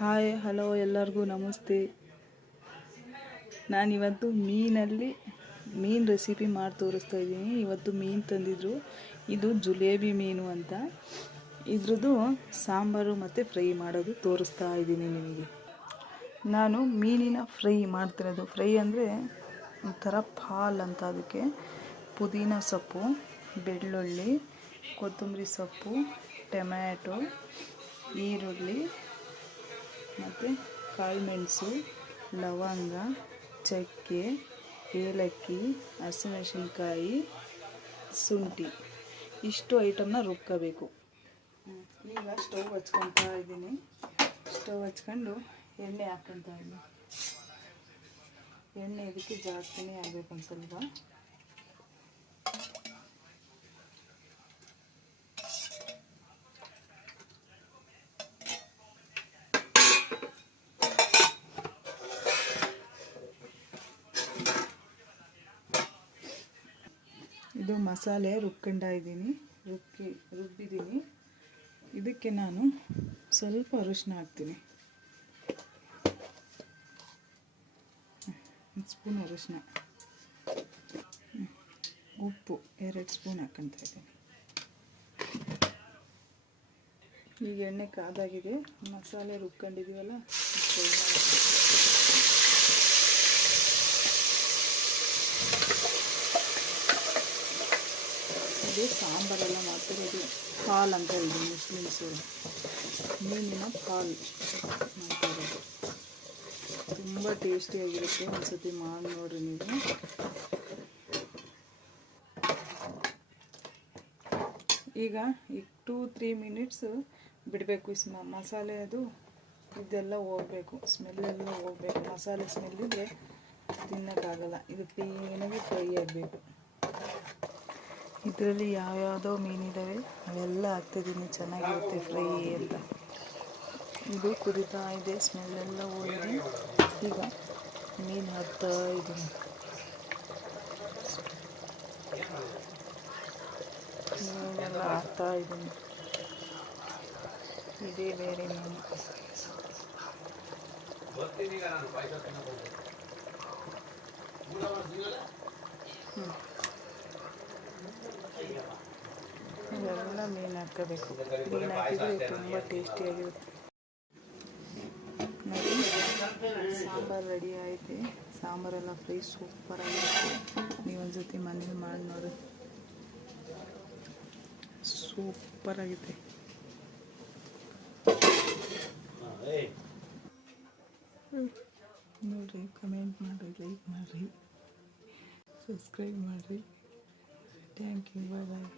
Hi hello ಎಲ್ಲರಿಗೂ ನಮಸ್ತೆ. ನಾನಿವತ್ತು ಮೀನು ರೆಸಿಪಿ ಮಾಡಿ ತೋರಿಸ್ತಾ ಇದ್ದೀನಿ. ಇವತ್ತು ಮೀನು ತಂದಿದ್ರು. ಇದು ಜುಲೇಬಿ ಮೀನು ಅಂತ. ಇದ್ರದ್ದು ಸಾಂಬಾರು ಮತ್ತು ಫ್ರೈ ಮಾಡೋದು ತೋರಿಸ್ತಾ ಇದ್ದೀನಿ ನಿಮಗೆ. ನಾನು ಮೀನಿನ ಫ್ರೈ ಮಾಡ್ತಿರೋದು. ಫ್ರೈ ಅಂದರೆ ಒಂಥರ ಪಾಲ್ ಅಂತ. ಅದಕ್ಕೆ ಪುದೀನ ಸೊಪ್ಪು, ಬೆಳ್ಳುಳ್ಳಿ, ಕೊತ್ತಂಬರಿ ಸೊಪ್ಪು, ಟೊಮ್ಯಾಟೊ, ಈರುಳ್ಳಿ ಮತ್ತು ಕಾಳುಮೆಣಸು, ಲವಂಗ, ಚಕ್ಕೆ, ಏಲಕ್ಕಿ, ಹಸಿಮೆಣಸಿನ್ಕಾಯಿ, ಶುಂಠಿ ಇಷ್ಟು ಐಟಮ್ನ ರುಬ್ಕೋಬೇಕು. ಈಗ ಸ್ಟವ್ ಹಚ್ಕೊತಾ ಇದ್ದೀನಿ. ಸ್ಟವ್ ಹಚ್ಕೊಂಡು ಎಣ್ಣೆ ಹಾಕ್ಕೊತಾ ಇದ್ದೀನಿ. ಎಣ್ಣೆ ಇದಕ್ಕೆ ಜಾಸ್ತಿನೇ ಆಗಬೇಕು ಒಂದು ಸ್ವಲ್ಪ. ಇದು ಮಸಾಲೆ ರುಬ್ಬಿದ್ದೀನಿ. ಇದಕ್ಕೆ ನಾನು ಸ್ವಲ್ಪ ಅರಿಶಿನ ಹಾಕ್ತೀನಿ. ಒಂದು ಸ್ಪೂನ್ ಅರಿಶಿನ, ಉಪ್ಪು 2 ಸ್ಪೂನ್ ಹಾಕ್ಕೊತಾ ಇದ್ದೀನಿ. ಈಗ ಎಣ್ಣೆ ಕಾದಾಗಿದೆ. ಮಸಾಲೆ ರುಬ್ಕೊಂಡಿದ್ದೀವಲ್ಲ, ಇದು ಸಾಂಬಾರೆಲ್ಲ ಮಾಡ್ತಿರೋದು ಪಾಲ್ ಅಂತ ಇದೆ. ಮುಸ್ಲಿಮ್ಸು ಮೀನಿನ ಪಾಲ್ ಮಾಡ್ತಾಯಿರೋದು. ತುಂಬ ಟೇಸ್ಟಿಯಾಗಿರುತ್ತೆ. ಒಂದ್ಸತಿ ಮಾಡಿ ನೋಡ್ರಿ ನೀವು. ಈಗ 2-3 ಮಿನಿಟ್ಸ್ ಬಿಡಬೇಕು. ಮಸಾಲೆ ಅದು ಇದೆಲ್ಲ ಹೋಗಬೇಕು, ಸ್ಮೆಲ್ಲೆಲ್ಲ ಹೋಗಬೇಕು. ಮಸಾಲೆ ಸ್ಮೆಲ್ ಇದ್ದರೆ ತಿನ್ನೋಕ್ಕಾಗಲ್ಲ. ಇದು ಕ್ಲೀನಾಗಿ ಫ್ರೈ ಆಗಬೇಕು. ಇದರಲ್ಲಿ ಯಾವ್ಯಾವುದೋ ಮೀನಿದ್ದಾವೆ, ಅವೆಲ್ಲ ಹಾಕ್ತಿದ್ದೀನಿ. ಚೆನ್ನಾಗಿರುತ್ತೆ ಫ್ರೈ ಅಂತ. ಇದು ಕುದೀತಾ ಇದೆ, ಸ್ಮೆಲ್ಲೆಲ್ಲ ಹೋಗಿದೆ. ಈಗ ಮೀನು ಹಾಕ್ತಾ ಇದ್ದೀನಿ. ಮೀನೆಲ್ಲ ಹಾಕ್ತಾ ಇದ್ದೀನಿ. ಇದೇ ಬೇರೆ ಮೀನು. ಇವೆಲ್ಲ ಮೀನು ಹಾಕಬೇಕು. ಮೀನು ಹಾಕಿದರೆ ತುಂಬ ಟೇಸ್ಟಿಯಾಗಿರುತ್ತೆ. ನೋಡಿ, ಸಾಂಬಾರು ರೆಡಿ ಆಯಿತು. ಸಾಂಬಾರೆಲ್ಲ ಫ್ರೈ ಸೂಪರಾಗಿರುತ್ತೆ. ನೀವೊಂದು ಜೊತೆ ಮನೇಲಿ ಮಾಡಿ ನೋಡಿ, ಸೂಪರಾಗಿದೆ. ನೋಡಿರಿ, ಕಮೆಂಟ್ ಮಾಡಿರಿ, ಲೈಕ್ ಮಾಡಿರಿ, ಸಬ್ಸ್ಕ್ರೈಬ್ ಮಾಡಿರಿ. Thank you. Bye bye.